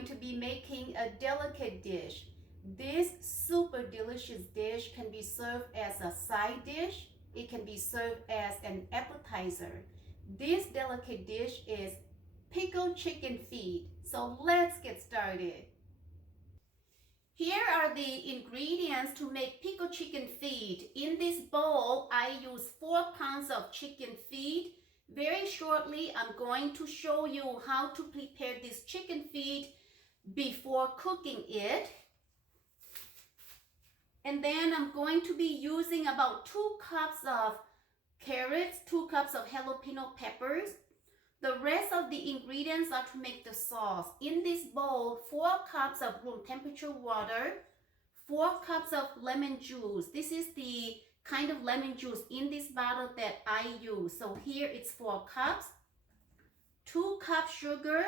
going to be making a delicate dish. This super delicious dish can be served as a side dish. It can be served as an appetizer. This delicate dish is pickled chicken feet. So let's get started. Here are the ingredients to make pickled chicken feet. In this bowl, I use 4 pounds of chicken feet. Very shortly, I'm going to show you how to prepare this chicken feet before cooking it. And then I'm going to be using about 2 cups of carrots, 2 cups of jalapeno peppers. The rest of the ingredients are to make the sauce. In this bowl, 4 cups of room temperature water, 4 cups of lemon juice. This is the kind of lemon juice in this bottle that I use. So here it's 4 cups, 2 cups sugar,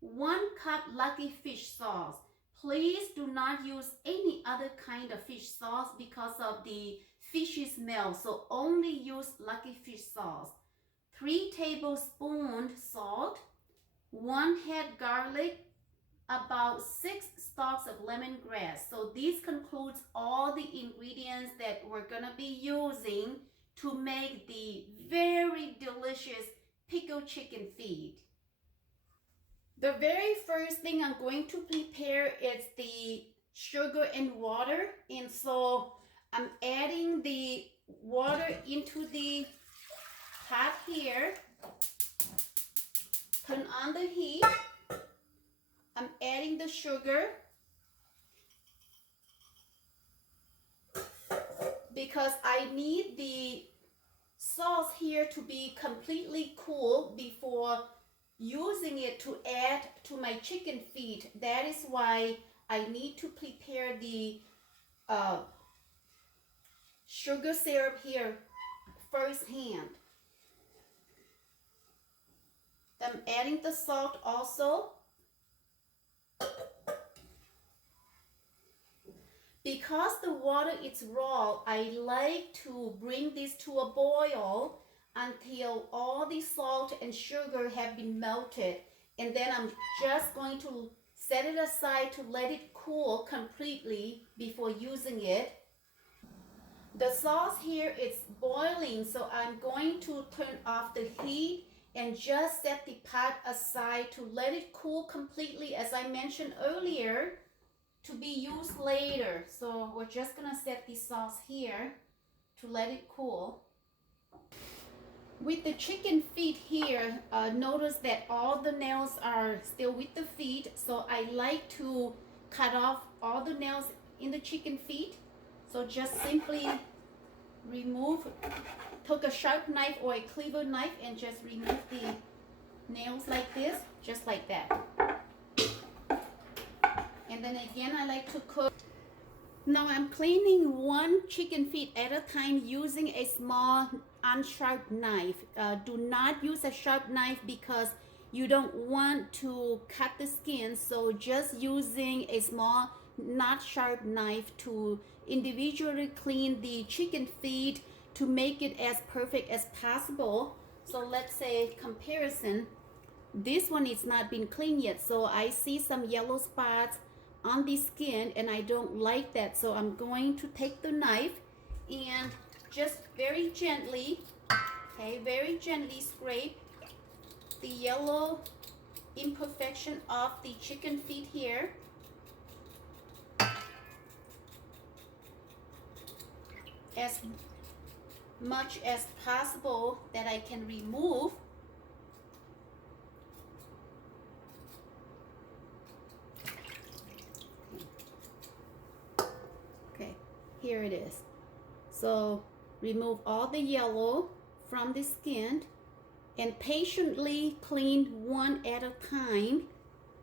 1 cup Lucky Fish sauce. Please do not use any other kind of fish sauce because of the fishy smell. So only use Lucky Fish sauce. 3 tablespoons salt, 1 head garlic, about 6 stalks of lemongrass. So this concludes all the ingredients that we're gonna be using to make the very delicious pickled chicken feet. The very first thing I'm going to prepare is the sugar and water. And so I'm adding the water into the pot here. Turn on the heat. I'm adding the sugar because I need the sauce here to be completely cool before using it to add to my chicken feet. That is why I need to prepare the sugar syrup here firsthand. I'm adding the salt also. Because the water is raw, I like to bring this to a boil until all the salt and sugar have been melted. And then I'm just going to set it aside to let it cool completely before using it. The sauce here is boiling, so I'm going to turn off the heat and just set the pot aside to let it cool completely, as I mentioned earlier, to be used later. So we're just gonna set the sauce here to let it cool. With the chicken feet here, notice that all the nails are still with the feet, so I like to cut off all the nails in the chicken feet. So just simply took a sharp knife or a cleaver knife and just remove the nails like this, just like that. And then again, I like to cook. Now I'm cleaning 1 chicken feet at a time using a small unsharp knife. Do not use a sharp knife because you don't want to cut the skin. So just using a small, not sharp knife to individually clean the chicken feet to make it as perfect as possible. So let's say comparison. This one is not been cleaned yet, so I see some yellow spots on the skin and I don't like that. So I'm going to take the knife and just very gently, very gently scrape the yellow imperfection off the chicken feet here. As much as possible that I can remove. Okay, here it is. So remove all the yellow from the skin and patiently clean 1 at a time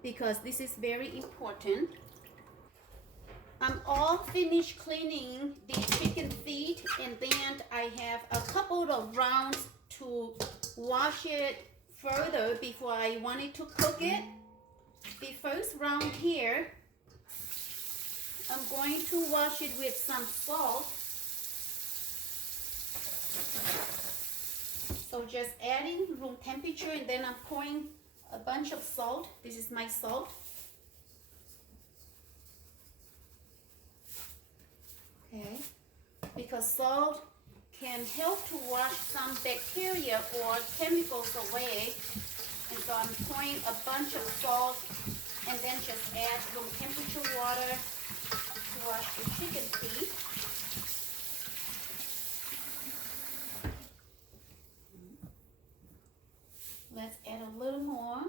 because this is very important. I'm all finished cleaning the chicken feet, and then I have a couple of rounds to wash it further before I wanted to cook it. The first round here, I'm going to wash it with some salt. So just adding room temperature, and then I'm pouring a bunch of salt. This is my salt. because salt can help to wash some bacteria or chemicals away. And so I'm pouring a bunch of salt and then just add room temperature water to wash the chicken feet. Let's add a little more.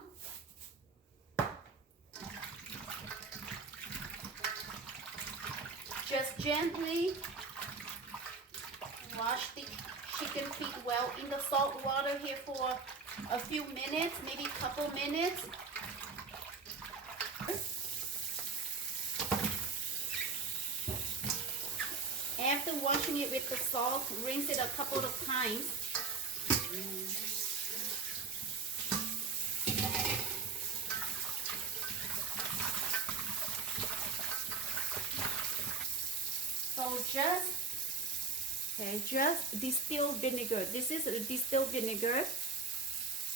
Just gently wash the chicken feet well in the salt water here for a few minutes, maybe a couple minutes. After washing it with the salt, rinse it a couple of times. So just distilled vinegar. This is a distilled vinegar.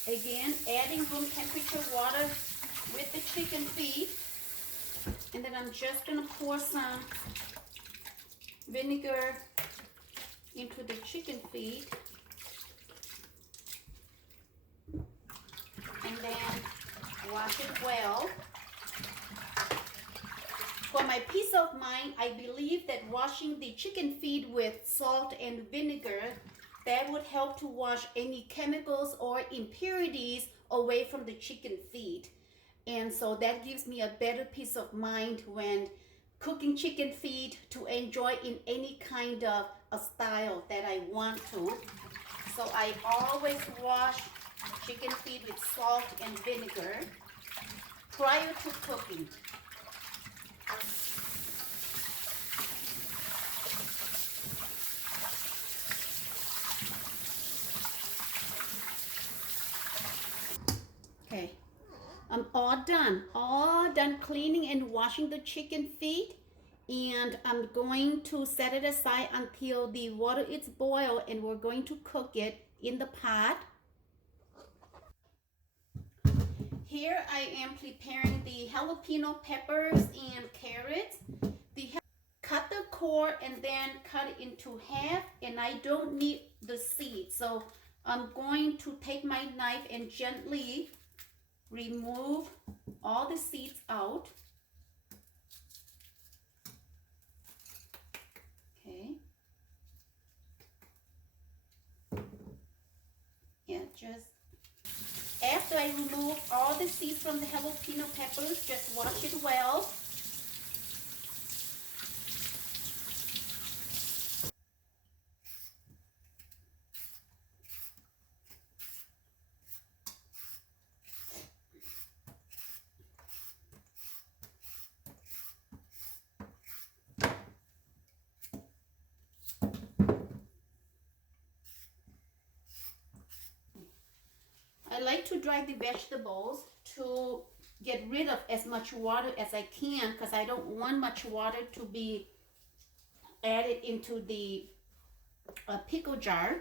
Again, adding room temperature water with the chicken feet. And then I'm just gonna pour some vinegar into the chicken feet. And then wash it well. For my peace of mind, I believe that washing the chicken feet with salt and vinegar, that would help to wash any chemicals or impurities away from the chicken feet. And so that gives me a better peace of mind when cooking chicken feet to enjoy in any kind of a style that I want to. So I always wash chicken feet with salt and vinegar prior to cooking. Okay, I'm all done cleaning and washing the chicken feet, and I'm going to set it aside until the water is boiled, and we're going to cook it in the pot. Here I am preparing the jalapeno peppers and carrots. Cut the core and then cut it into half, and I don't need the seeds, so I'm going to take my knife and gently remove all the seeds out. Okay. Yeah, just after I remove all the seeds from the jalapeno peppers, just wash it well. I like to dry the vegetables to get rid of as much water as I can, because I don't want much water to be added into the pickle jar.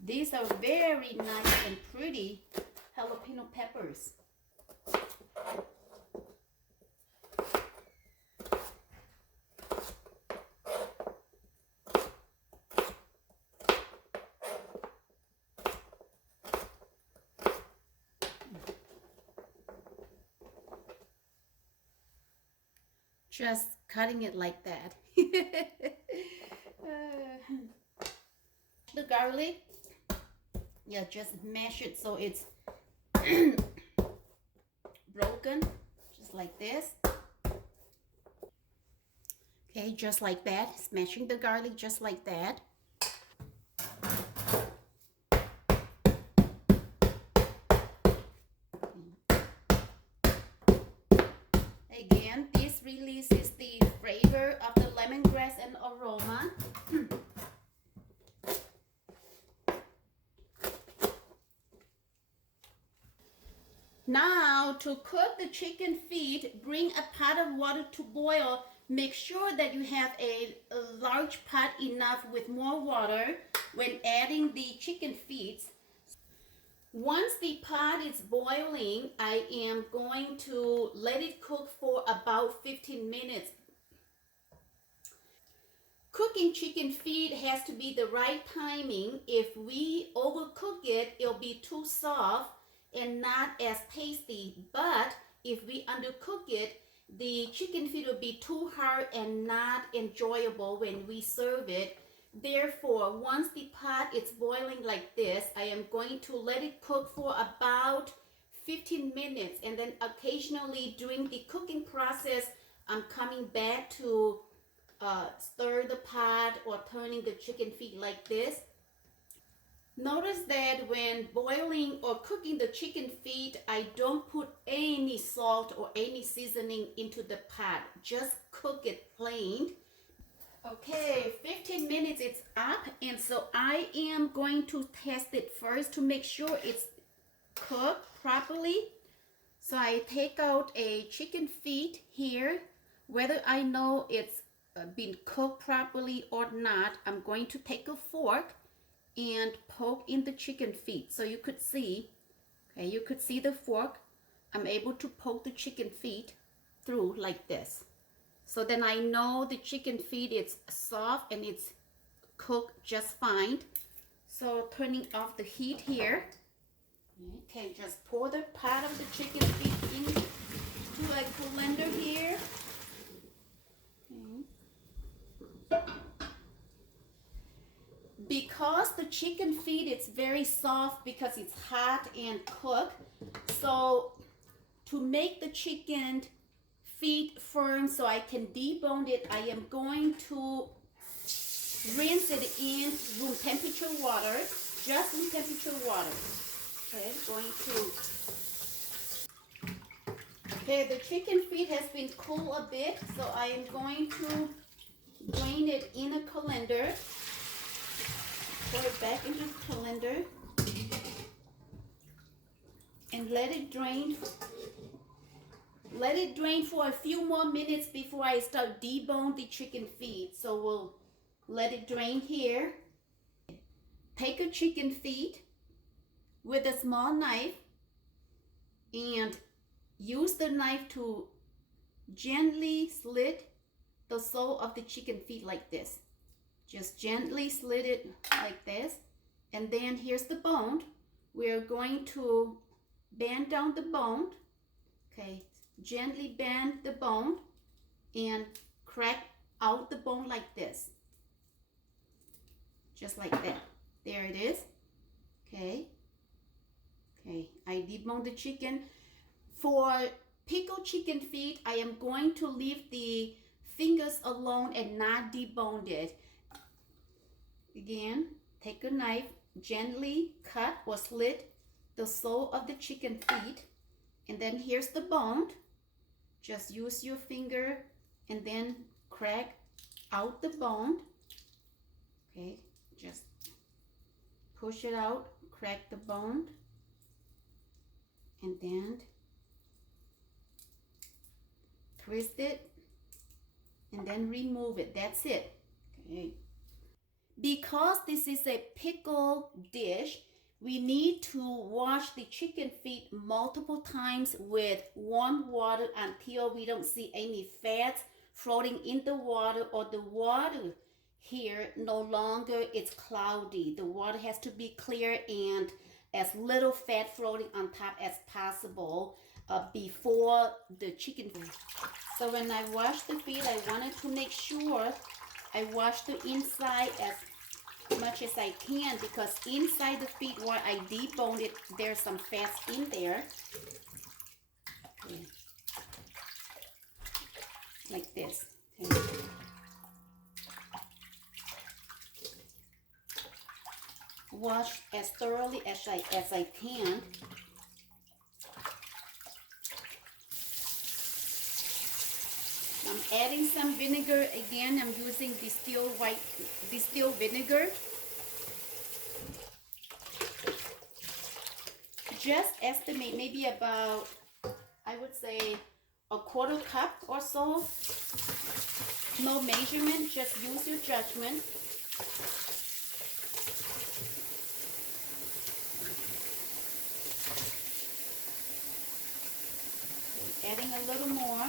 These are very nice and pretty jalapeno peppers. Just cutting it like that. The garlic, yeah, just mash it so it's broken, just like this. Okay, just like that, smashing the garlic just like that. Again, this releases the flavor of the lemongrass and aroma. Now, to cook the chicken feet, bring a pot of water to boil. Make sure that you have a large pot enough with more water when adding the chicken feet. Once the pot is boiling, I am going to let it cook for about 15 minutes. Cooking chicken feet has to be the right timing. If we overcook it, it'll be too soft and not as tasty. But if we undercook it, the chicken feet will be too hard and not enjoyable when we serve it. Therefore, once the pot is boiling like this, I am going to let it cook for about 15 minutes. And then occasionally during the cooking process, I'm coming back to stir the pot or turning the chicken feet like this. Notice that when boiling or cooking the chicken feet, I don't put any salt or any seasoning into the pot. Just cook it plain. Okay, 15 minutes it's up, and so I am going to test it first to make sure it's cooked properly. So I take out a chicken feet here. Whether I know it's been cooked properly or not, I'm going to take a fork and poke in the chicken feet. So you could see, okay, you could see the fork. I'm able to poke the chicken feet through like this. So then I know the chicken feet is soft and it's cooked just fine. So turning off the heat here. Okay, just pour the pot of the chicken feet into a colander here. Okay. Because the chicken feet is very soft because it's hot and cooked. So to make the chicken feet firm so I can debone it, I am going to rinse it in room temperature water, just room temperature water. Okay, okay, the chicken feet has been cool a bit, so I am going to drain it in a colander. Pour it back into the colander and let it drain. Let it drain for a few more minutes before I start debone the chicken feet. So we'll let it drain here. Take a chicken feet with a small knife and use the knife to gently slit the sole of the chicken feet like this. Just gently slit it like this. And then here's the bone. We're going to bend down the bone. Okay. Gently bend the bone and crack out the bone like this. Just like that. There it is. Okay. Okay, I debone the chicken. For pickled chicken feet, I am going to leave the fingers alone and not debone it. Again, take a knife, gently cut or slit the sole of the chicken feet. And then here's the bone. Just use your finger and then crack out the bone. Okay, just push it out, crack the bone, and then twist it and then remove it. That's it. Okay. Because this is a pickle dish, we need to wash the chicken feet multiple times with warm water until we don't see any fats floating in the water, or the water here no longer it's cloudy. The water has to be clear and as little fat floating on top as possible before the chicken. So when I wash the feet, I wanted to make sure I wash the inside as much as I can, because inside the feet where I deboned it, there's some fats in there. Okay. Like this. Okay. Wash as thoroughly as I can. I'm adding some vinegar. Again, I'm using distilled vinegar. Just estimate maybe about, I would say, a quarter cup or so. No measurement, just use your judgment. a little more.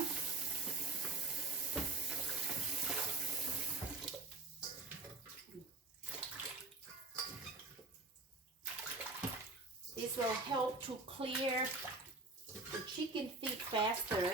This will help to clear the chicken feet faster.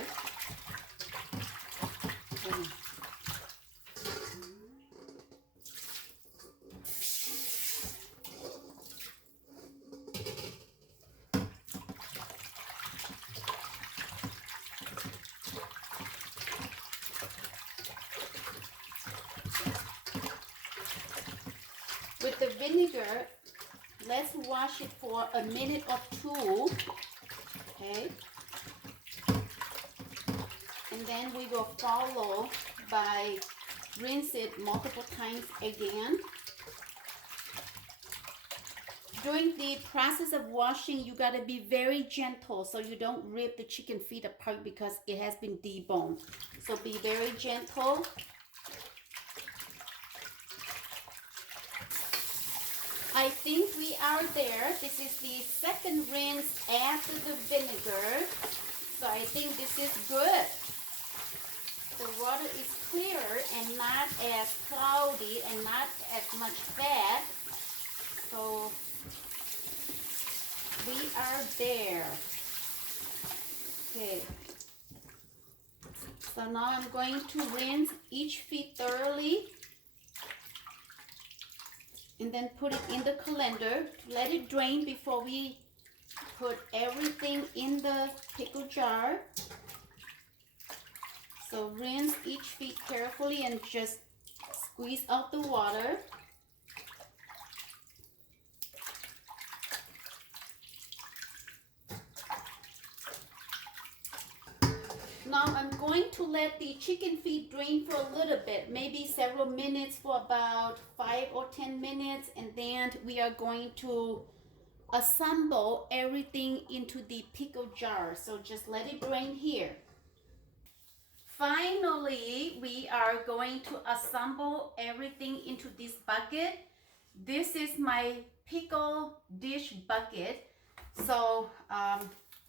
With the vinegar, let's wash it for a minute or two, okay? And then we will follow by rinse it multiple times again. During the process of washing, you gotta be very gentle so you don't rip the chicken feet apart because it has been deboned. So be very gentle. I think we are there. This is the second rinse after the vinegar. So I think this is good. The water is clear and not as cloudy and not as much fat. So we are there. Okay. So now I'm going to rinse each feet thoroughly. And then put it in the colander to let it drain before we put everything in the pickle jar. So rinse each feet carefully and just squeeze out the water. Now I'm going to let the chicken feet drain for a little bit, maybe several minutes, for about 5 or 10 minutes, and then we are going to assemble everything into the pickle jar. So just let it drain here. Finally, we are going to assemble everything into this bucket. This is my pickle dish bucket. So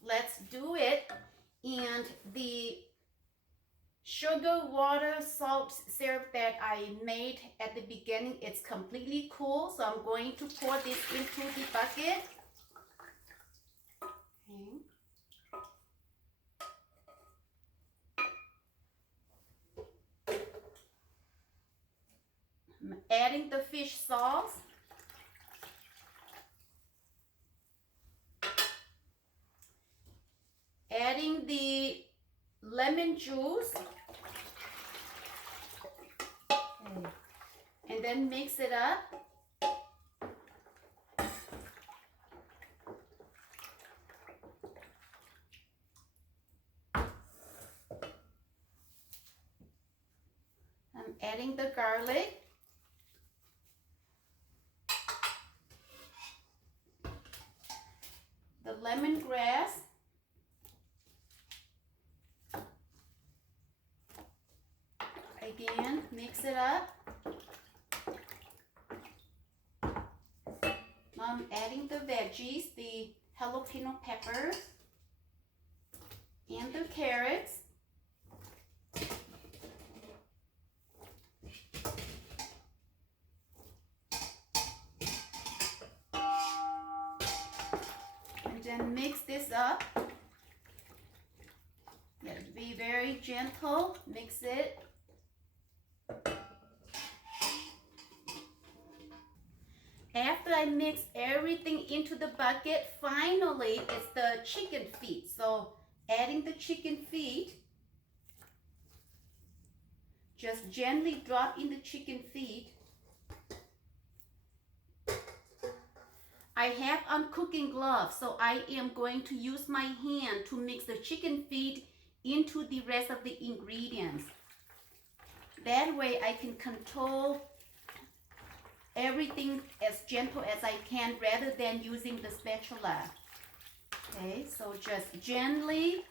let's do it. And the sugar, water, salt, syrup that I made at the beginning, it's completely cool. So I'm going to pour this into the bucket. Okay. I'm adding the fish sauce. Adding the lemon juice. Okay. And then mix it up. I'm adding the garlic. The lemongrass. Again, mix it up. Now I'm adding the veggies, the jalapeno peppers and the carrots. And then mix this up. You have to be very gentle, mix it. After I mix everything into the bucket, finally it's the chicken feet. So adding the chicken feet, just gently drop in the chicken feet. I have on cooking gloves, so I am going to use my hand to mix the chicken feet into the rest of the ingredients. That way I can control everything as gentle as I can rather than using the spatula. Okay, so just gently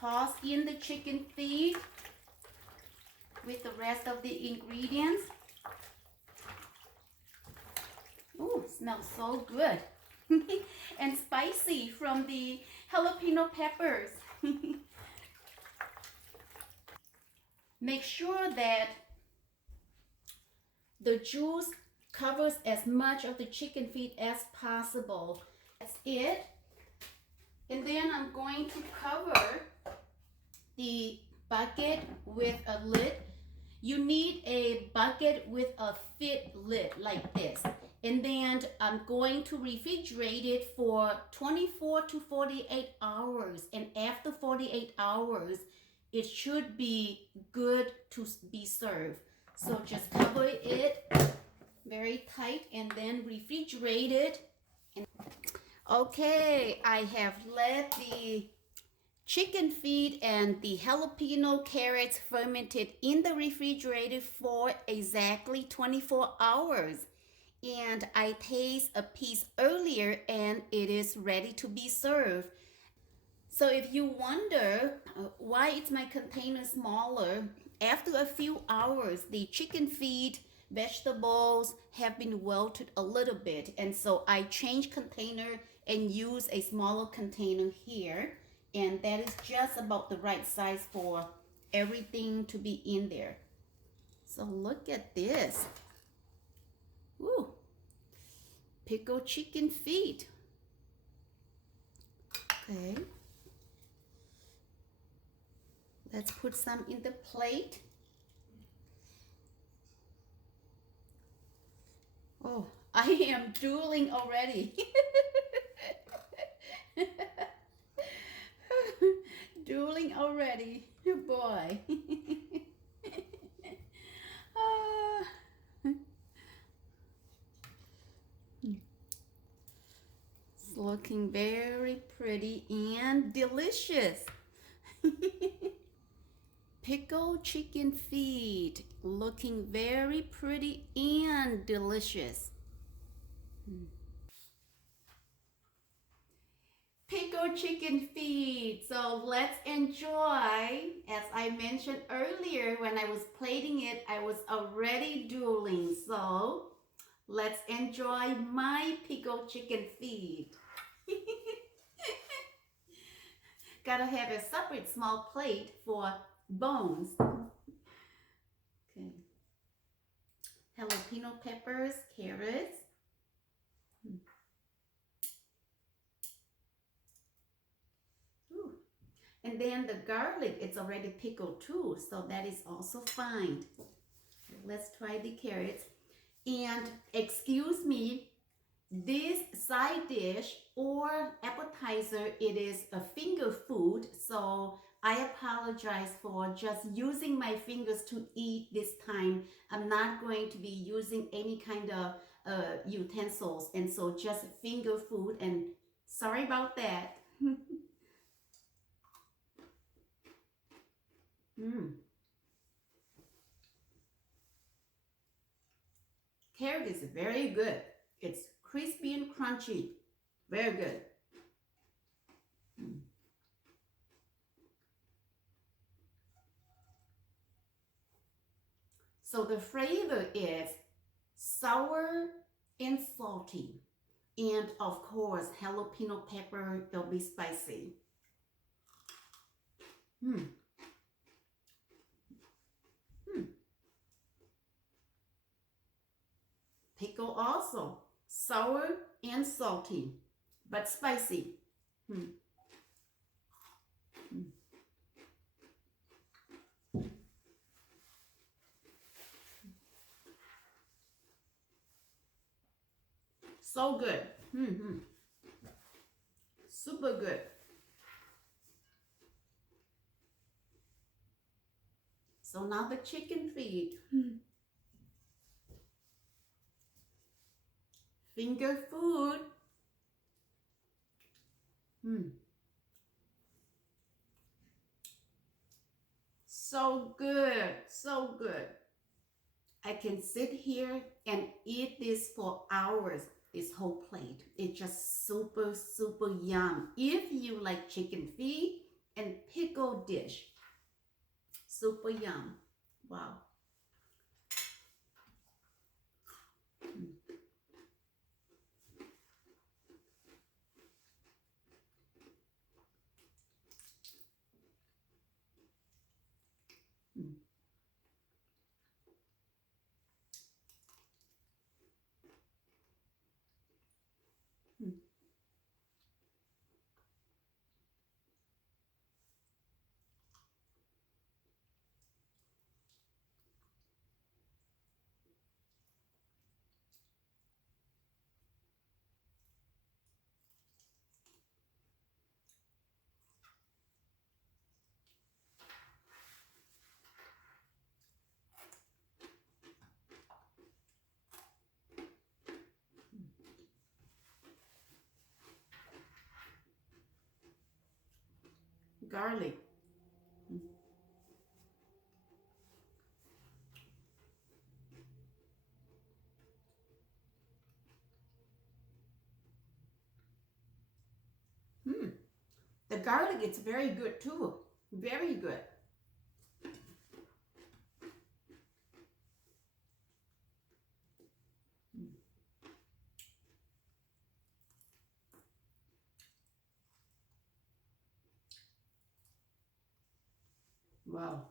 toss in the chicken feet with the rest of the ingredients. Ooh, smells so good. And spicy from the jalapeno peppers. Make sure that the juice covers as much of the chicken feet as possible. That's it. And then I'm going to cover the bucket with a lid. You need a bucket with a fit lid like this. And then I'm going to refrigerate it for 24 to 48 hours. And after 48 hours, it should be good to be served. So just cover it very tight and then refrigerate it. Okay, I have let the chicken feet and the jalapeno carrots fermented in the refrigerator for exactly 24 hours. And I taste a piece earlier and it is ready to be served. So if you wonder why is my container smaller, after a few hours, the chicken feet, vegetables have been wilted a little bit. And so I changed container and use a smaller container here. And that is just about the right size for everything to be in there. So look at this. Ooh, pickled chicken feet. Okay. Let's put some in the plate. Oh, I am drooling already. Drooling already, boy. Ah. It's looking very pretty and delicious. Pickled chicken feet, looking very pretty and delicious. Pickled chicken feet. So let's enjoy. As I mentioned earlier, when I was plating it, I was already drooling. So let's enjoy my pickled chicken feet. Gotta have a separate small plate for bones. Okay. Jalapeno peppers, carrots. Ooh. And then the garlic, it's already pickled too, so that is also fine. Let's try the carrots. And excuse me, this side dish or appetizer, it is a finger food, so I apologize for just using my fingers to eat this time. I'm not going to be using any kind of utensils, and so just finger food, and sorry about that. Carrot is very good. It's crispy and crunchy. Very good. So the flavor is sour and salty. And of course, jalapeno pepper will be spicy. Pickle also sour and salty, but spicy. So good. Super good. So now the chicken feet. Finger food. So good. So good. I can sit here and eat this for hours, this whole plate. It's just super, super yum. If you like chicken feet and pickled dish, super yum. Wow. garlic. Mm. The garlic is very good too. Very good. Wow.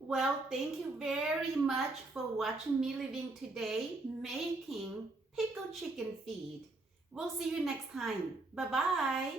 Well, thank you very much for watching me living today, making pickled chicken feed. We'll see you next time. Bye-bye.